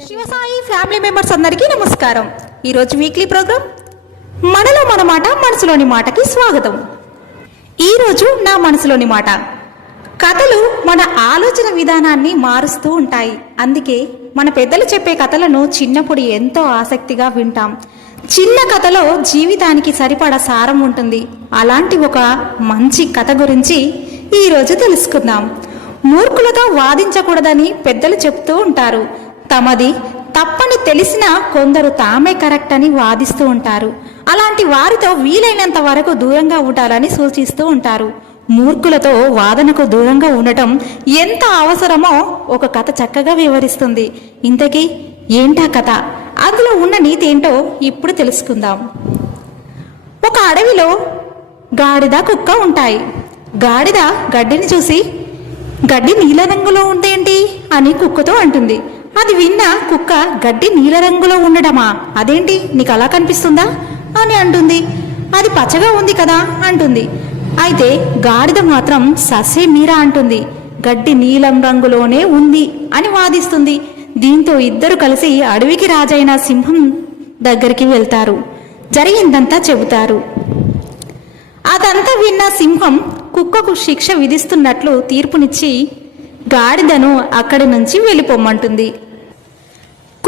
Shivasai family members అందరికీ నమస్కారం. ఈరోజు వీక్లీ ప్రోగ్రామ్ మనలో మన మాట మనసులోని మాటకి స్వాగతం. ఈరోజు నా మనసులోని మాట. కథలు మన ఆలోచన విధానాన్ని మారుస్తూ ఉంటాయి. అందుకే మన పెద్దలు చెప్పే కథలను చిన్నప్పుడు ఎంతో ఆసక్తిగా వింటాం. చిన్న కథలో జీవితానికి సరిపడా సారం ఉంటుంది. అలాంటి ఒక మంచి కథ గురించి ఈరోజు తెలుసుకుందాం. మూర్ఖులతో వాదించకూడదని పెద్దలు చెప్తూ ఉంటారు. తమది. తప్పని తెలిసినా కొందరు తామే కరెక్ట్ అని వాదిస్తూ ఉంటారు. అలాంటి వారితో వీలైనంత వరకు దూరంగా ఉండాలని సూచిస్తూ ఉంటారు. మూర్ఖులతో వాదనకు దూరంగా ఉండటం ఎంత అవసరమో ఒక కథ చక్కగా వివరిస్తుంది. ఇంతకీ ఏంటా కథ? అందులో ఉన్న నీతి ఏంటో ఇప్పుడు తెలుసుకుందాం. ఒక అడవిలో గాడిద కుక్క ఉంటాయి. గాడిద గడ్డిని చూసి గడ్డి నీల రంగులో ఉందేంటి? అని కుక్కతో అంటుంది. అది విన్న కుక్క గడ్డి నీలరంగులో ఉండడమా? అదేంటి? నీకు అలా కనిపిస్తుందా? అని అంటుంది. అది పచ్చగా ఉంది కదా అంటుంది. అయితే గాడిద మాత్రం ససే మీరా అంటుంది. గడ్డి నీలం రంగులోనే ఉంది అని వాదిస్తుంది. దీంతో ఇద్దరు కలిసి అడవికి రాజైన సింహం దగ్గరికి వెళ్తారు. జరిగిందంతా చెబుతారు. అదంతా విన్న సింహం కుక్కకు శిక్ష విధిస్తున్నట్లు తీర్పునిచ్చి గాడిదను అక్కడి నుంచి వెళ్ళిపోమ్మంటుంది.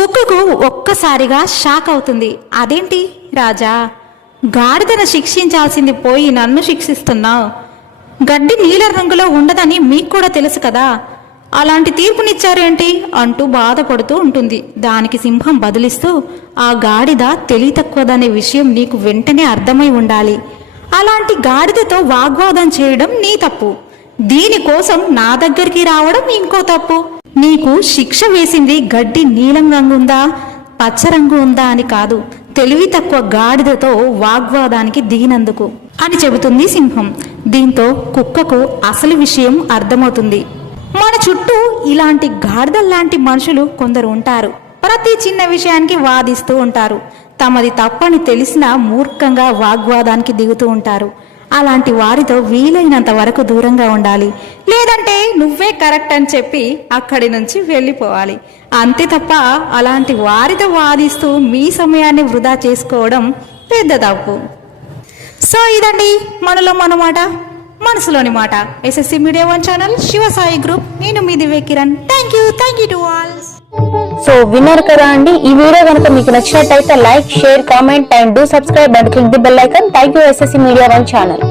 కుక్కకు ఒక్కసారిగా షాక్ అవుతుంది. అదేంటి రాజా? గాడిదను శిక్షించాల్సింది పోయి నన్ను శిక్షిస్తున్నావు. గడ్డి నీల రంగులో ఉండదని మీకు కూడా తెలుసు కదా. అలాంటి తీర్పునిచ్చారేంటి అంటూ బాధపడుతూ ఉంటుంది. దానికి సింహం బదులిస్తూ ఆ గాడిద తెలివి తక్కువదనే విషయం నీకు వెంటనే అర్థమై ఉండాలి. అలాంటి గాడిదతో వాగ్వాదం చేయడం నీ తప్పు. దీనికోసం నా దగ్గరికి రావడం ఇంకో తప్పు. నీకు శిక్ష వేసింది గడ్డి నీలం రంగు ఉందా? పచ్చ రంగు ఉందా అని కాదు. తెలివి తక్కువ గాడిదతో వాగ్వాదానికి దిగినందుకు అని చెబుతుంది సింహం. దీంతో కుక్కకు అసలు విషయం అర్థమవుతుంది. మన చుట్టూ ఇలాంటి గాడిదల్లాంటి మనుషులు కొందరు ఉంటారు. ప్రతి చిన్న విషయానికి వాదిస్తూ ఉంటారు. తమది తప్పని తెలిసినా మూర్ఖంగా వాగ్వాదానికి దిగుతూ ఉంటారు. అలాంటి వారితో వీలైనంత వరకు దూరంగా ఉండాలి. లేదంటే నువ్వే కరెక్ట్ అని చెప్పి అక్కడి నుంచి వెళ్ళిపోవాలి. అంతే తప్ప అలాంటి వారితో వాదిస్తూ మీ సమయాన్ని వృధా చేసుకోవడం పెద్ద తప్పు. సో ఇదండి మనలో మనమాట మనసులోని మాట. SSC media one channel Shivasai group నేను మీ Divya Kiran. Thank you thank you to all so విన్నారు కదా అండి. ఈ వీడియో కనుక మీకు నచ్చినట్టయితే like share comment and do subscribe and click the bell icon thank you SSC media one channel